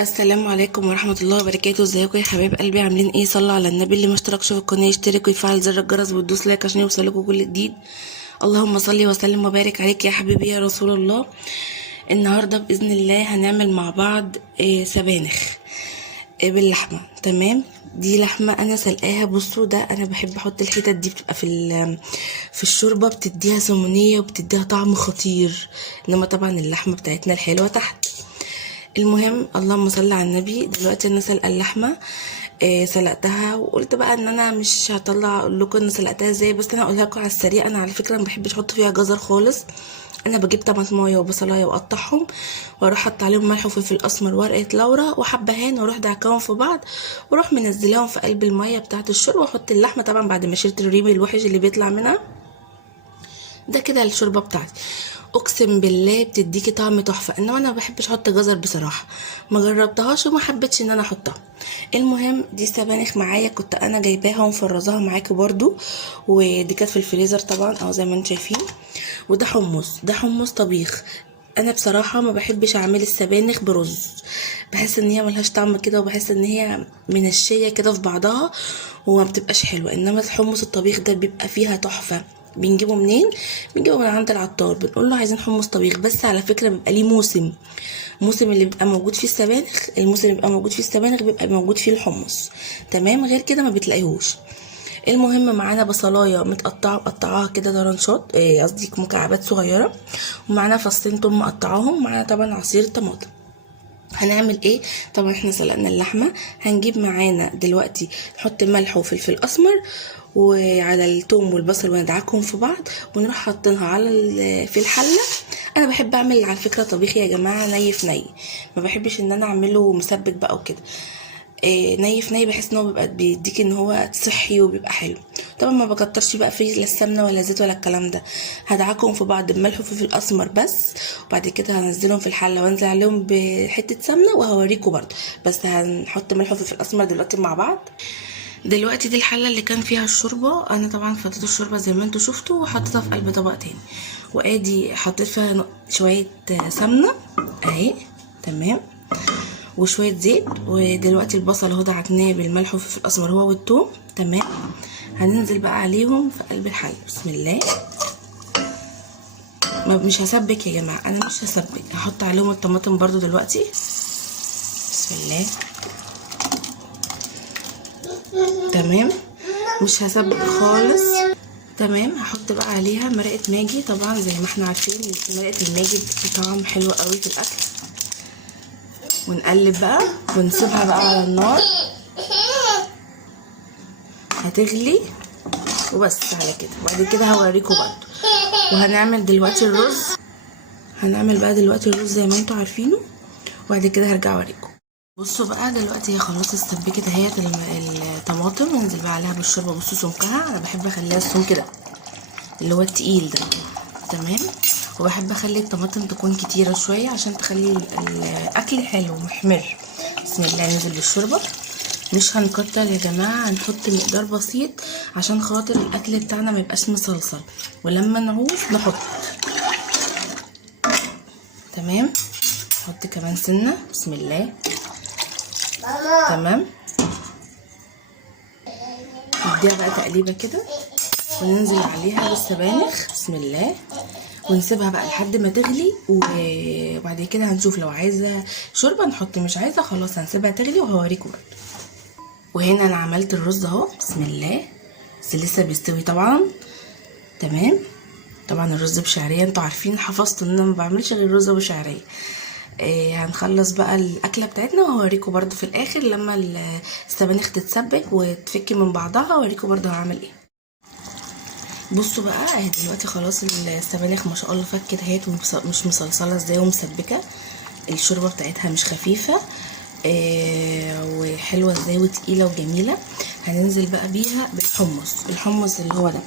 السلام عليكم ورحمة الله وبركاته. ازيكم يا حبايب قلبي؟ عاملين ايه؟ صلوا على النبي. اللي مشتركش في القناة يشترك ويفعل زر الجرس وتدوس لايك عشان يوصلكوا كل جديد. اللهم صل وسلم وبارك عليك يا حبيبي يا رسول الله. النهاردة بإذن الله هنعمل مع بعض سبانخ باللحمة. تمام، دي لحمة انا سلقاها. بصوا، ده انا بحب احط الحتت دي، بتبقى في الشوربة، بتديها سمونية وبتديها طعم خطير. انما طبعا اللحمة بتاعتنا الحلوة تحت. المهم، اللهم صل على النبي. دلوقتي انا سلقه اللحمه، سلقتها وقلت بقى ان انا مش هطلع اقول لكم انا سلقتها ازاي، بس انا هقولها لكم على السريع. انا على فكره ما بحبش احط فيها جزر خالص. انا بجيب طماطمايه وبصلايه واقطعهم واروح احط عليهم ملح وفلفل اسمر ورقه لورا وحبهان واروح دعكاهم في بعض واروح منزلاهم في قلب الميه بتاعه الشوربه واحط اللحمه، طبعا بعد ما شلت الريم الوحش اللي بيطلع منها. ده كده الشوربه بتاعتي. اقسم بالله بتديكي طعم تحفه. انما انا ما بحبش احط جزر بصراحه، ما جربتهاش وما حبيتش ان انا احطها. المهم، دي سبانخ معايا، كنت انا جايباها ومفرزاها معاكي برضو، ودي كانت في الفريزر طبعا اهو زي ما انتم شايفين. وده حمص، ده حمص طبيخ. انا بصراحه ما بحبش اعمل السبانخ برز، بحس ان هي ملهاش طعم كده، وبحس ان هي منشيه كده في بعضها وما بتبقاش حلوه. انما الحمص الطبيخ ده بيبقى فيها تحفه. بنجيبه منين؟ بنجيبه من عند العطار، بنقول له عايزين حمص طبيخ. بس على فكره بيبقى ليه موسم اللي بيبقى موجود فيه السبانخ، الموسم اللي بيبقى موجود فيه السبانخ بيبقى موجود فيه الحمص. تمام، غير كده ما بتلاقيهوش. المهم، معانا بصلايه مقطعاها كده طرنشات، قصدي مكعبات صغيره، ومعانا فصين توم مقطعاهم، معانا طبعا عصير طماطم. هنعمل ايه؟ طبعا احنا سلقنا اللحمه، هنجيب معانا دلوقتي نحط ملح وفلفل اسمر وعلى الثوم والبصل وندعكهم في بعض ونروح حاطينها في الحله. انا بحب اعمل على فكره طبيخي يا جماعه ني في ني، ما بحبش ان انا اعمله مسبك بقى وكده. ني في ني، بحس ان هو بيبقى بيديك ان هو صحي وبيبقى حلو. طبعا ما بكترش بقى فيه لا السمنه ولا زيت ولا الكلام ده. هدعكهم في بعض بملح وفلفل اسمر بس، وبعد كده هنزلهم في الحله وانزل عليهم بحته سمنه وهوريكم برضه. بس هنحط ملح وفلفل اسمر دلوقتي مع بعض. دلوقتي دي الحله اللي كان فيها الشوربه. انا طبعا فضيت الشوربه زي ما انتوا شفتوا وحطيتها في قلب طبق تاني، وادي حطيت فيها شويه سمنه اهي. تمام، وشويه زيت. ودلوقتي البصل اهو دعكناه بالملح والفلفل الاسمر هو والثوم. تمام، هننزل بقى عليهم في قلب الحله. بسم الله. مش هسبك يا جماعه، انا مش هسبك. هحط عليهم الطماطم برضو دلوقتي. بسم الله. تمام، مش هسبك خالص. تمام، هحط بقى عليها مرقه ماجي. طبعا زي ما احنا عارفين مرقه الماجي بتدي طعم حلو قوي في الاكل. ونقلب بقى ونسيبها بقى على النار هتغلي وبس على كده. وبعد كده هوريكم برضو. وهنعمل دلوقتي الرز. هنعمل بقى دلوقتي الرز زي ما انتوا عارفينه، وبعد كده هرجع اوريكم. بصوا بقى، دلوقتي هي خلاص استبكت اهيت الطماطم. ننزل بقى عليها بالشوربه. بصوا سمكها، انا بحب اخليها السمك كده اللي هو التقيل ده. تمام، وبحب اخلي الطماطم تكون كتيره شويه عشان تخلي الاكل حلو ومحمر. بسم الله. ننزل بالشوربه، مش هنكتر يا جماعه، هنحط مقدار بسيط عشان خاطر الاكل بتاعنا ما يبقاش مصلصل، ولما نعوز نحط. تمام، نحط كمان سنه. بسم الله. تمام، نديها بقى تقليبه كده وننزل عليها بالسبانخ. بسم الله. ونسيبها بقى لحد ما تغلي، وبعد كده هنشوف لو عايزه شوربه نحط، مش عايزه خلاص هنسيبها تغلي وهوريكم برضه. وهنا انا عملت الرز اهو. بسم الله. بس لسه بيستوي طبعا. تمام، طبعا الرز بشعريه، انتوا عارفين حفظت ان انا ما بعملش غير رز بشعريه. هنخلص بقى الاكله بتاعتنا وهوريكم برضو في الاخر لما السبانخ تتسبك وتفك من بعضها، هوريكم برضو هعمل ايه. بصوا بقى اهي دلوقتي خلاص السبانخ ما شاء الله فكت اهي، مش مصلصله ازاي ومسبكه. الشوربه بتاعتها مش خفيفه وحلوه ازاي وتقيله وجميله. هننزل بقى بيها الحمص اللي هو ده.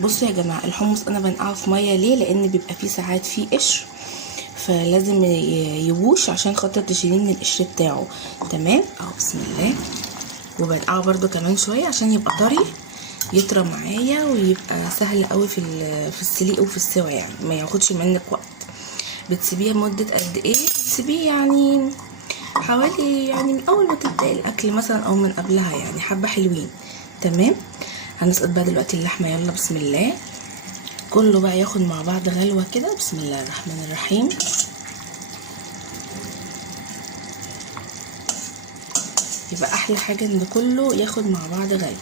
بصوا يا جماعه، الحمص انا بنقعه في ميه ليه؟ لان بيبقى فيه ساعات فيه قشر، فلازم يبوش عشان خاطر تشيليه من القشر بتاعه. تمام اهو. بسم الله. وبنقعه برده كمان شويه عشان يبقى طري، يطرى معايا ويبقى سهل قوي في السليق وفي السوا، يعني ما ياخدش منك وقت. بتسيبيه مده قد ايه؟ بتسيبيه يعني حوالي يعني من اول ما تبدأ الاكل مثلا او من قبلها، يعني حبة حلوين. تمام. هنسقط بقى دلوقتي اللحمة. يلا بسم الله، كله بقى ياخد مع بعض غلوة كده. بسم الله الرحمن الرحيم. يبقى احلى حاجة ان كله ياخد مع بعض غلوة.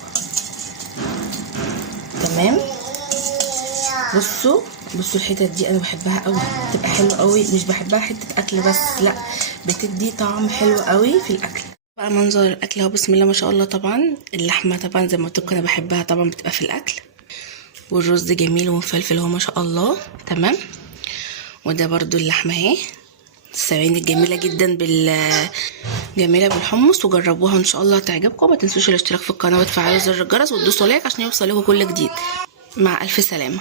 تمام. بصوا الحتت دي انا بحبها قوي، بتبقى حلوه قوي. مش بحبها حته اكل بس، لا، بتدي طعم حلو قوي في الاكل. بقى منظر الاكل اهو، بسم الله ما شاء الله. طبعا اللحمه طبعا زي ما قلت لكم انا بحبها طبعا بتبقى في الاكل، والرز جميل ومفلفل اهو ما شاء الله. تمام. وده برضو اللحمه اهي، السواني الجميله جدا جميله بالحمص. وجربوها ان شاء الله هتعجبكم. ما تنسوش الاشتراك في القناه وتفعلوا زر الجرس وتدوسوا لايك عشان يوصل لكم كل جديد. مع الف سلامه.